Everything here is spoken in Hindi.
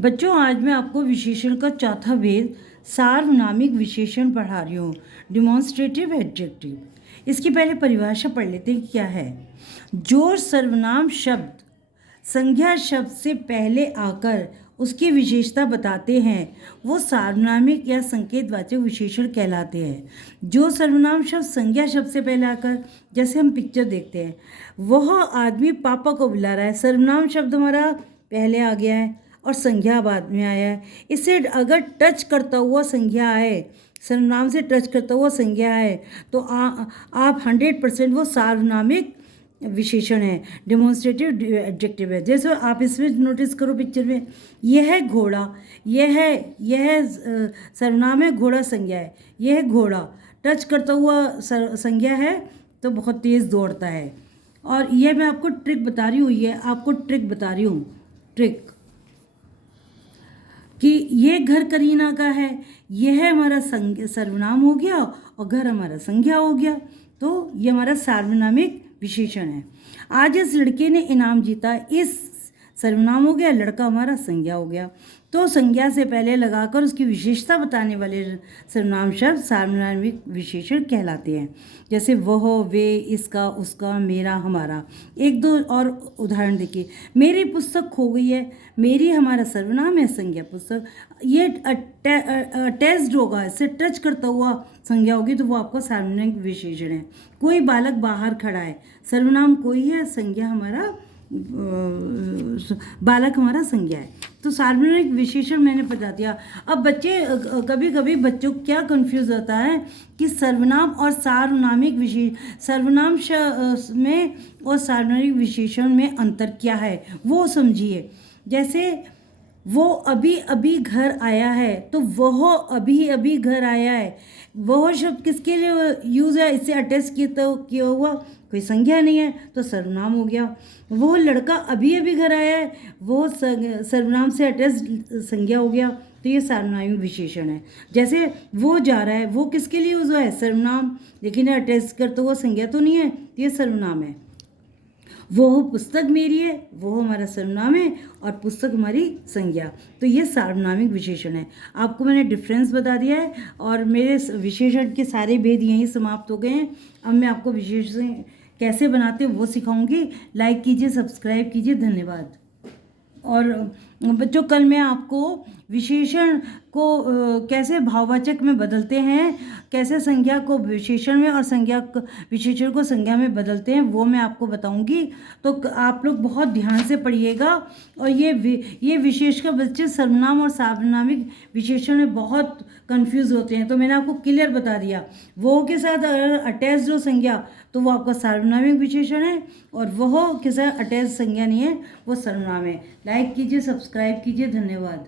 बच्चों, आज मैं आपको विशेषण का चौथा भेद सार्वनामिक विशेषण पढ़ा रही हूँ, डिमॉन्स्ट्रेटिव एडजेक्टिव। इसकी पहले परिभाषा पढ़ लेते हैं, क्या है। जो सर्वनाम शब्द संज्ञा शब्द से पहले आकर उसकी विशेषता बताते हैं वो सार्वनामिक या संकेतवाचक विशेषण कहलाते हैं। जो सर्वनाम शब्द संज्ञा शब्द से पहले आकर, जैसे हम पिक्चर देखते हैं, वह आदमी पापा को बुला रहा है, सर्वनाम शब्द हमारा पहले आ गया है और संज्ञा बाद में आया है। इससे अगर टच करता हुआ संज्ञा आए, सर्वनाम से टच करता हुआ संज्ञा है, तो आप 100% वो सार्वनामिक विशेषण है, डिमॉन्स्ट्रेटिव एडजेक्टिव है। जैसे आप इसमें नोटिस करो पिक्चर में, यह है घोड़ा, यह सर्वनाम है, घोड़ा संज्ञा है। यह घोड़ा टच करता हुआ संज्ञा है तो बहुत तेज़ दौड़ता है। और यह मैं आपको ट्रिक बता रही हूँ, ट्रिक कि ये घर करीना का है, यह हमारा सर्वनाम हो गया और घर हमारा संज्ञा हो गया, तो ये हमारा सार्वनामिक विशेषण है। आज इस लड़के ने इनाम जीता, इस सर्वनाम हो गया, लड़का हमारा संज्ञा हो गया। तो संज्ञा से पहले लगाकर उसकी विशेषता बताने वाले सर्वनाम शब्द सार्वनामिक विशेषण कहलाते हैं। जैसे वह, वे, इसका, उसका, मेरा, हमारा। एक दो और उदाहरण देखिए। मेरी पुस्तक खो गई है, मेरी हमारा सर्वनाम है, संज्ञा पुस्तक। ये अटैच्ड होगा, इससे टच करता हुआ संज्ञा होगी तो वो आपका सार्वनामिक विशेषण है। कोई बालक बाहर खड़ा है, सर्वनाम कोई है, संज्ञा हमारा बालक हमारा संज्ञा है। तो सार्वनामिक विशेषण मैंने बता दिया। अब बच्चे कभी कभी बच्चों को क्या कंफ्यूज होता है कि सर्वनाम और सार्वनामिक सर्वनाम में और सार्वनामिक विशेषण में अंतर क्या है वो समझिए। जैसे वो अभी अभी घर आया है, तो वह अभी अभी घर आया है, वह शब्द किसके लिए यूज़ है, इससे अटैच किया हुआ कोई संज्ञा नहीं है तो सर्वनाम हो गया। वो लड़का अभी अभी घर आया है, वो सर्वनाम से अटैच संज्ञा हो गया, तो ये सार्वनामिक विशेषण है। जैसे वो जा रहा है, वो किसके लिए यूज़ है, सर्वनाम, लेकिन अटैच करता हुआ संज्ञा तो नहीं है, तो ये सर्वनाम है। वो पुस्तक मेरी है, वो हमारा सर्वनाम है और पुस्तक हमारी संज्ञा, तो ये सार्वनामिक विशेषण है। आपको मैंने डिफरेंस बता दिया है और मेरे विशेषण के सारे भेद यहीं समाप्त हो गए हैं। अब मैं आपको विशेषण कैसे बनाते हैं वो सिखाऊंगी। लाइक कीजिए, सब्सक्राइब कीजिए, धन्यवाद। और बच्चों, कल मैं आपको विशेषण को कैसे भाववाचक में बदलते हैं, कैसे संज्ञा को विशेषण में और विशेषण को संज्ञा में बदलते हैं, वो मैं आपको बताऊंगी। तो आप लोग बहुत ध्यान से पढ़िएगा। और ये विशेषकर बच्चे सर्वनाम और सार्वनामिक विशेषण में बहुत कंफ्यूज होते हैं, तो मैंने आपको क्लियर बता दिया। वो के साथ अगर अटैच्ड हो संज्ञा तो वो आपका सार्वनामिक विशेषण है, और वह के साथ अटैच संज्ञा नहीं है, वो सर्वनाम है। लाइक कीजिए, सब्सक्राइब कीजिए, धन्यवाद।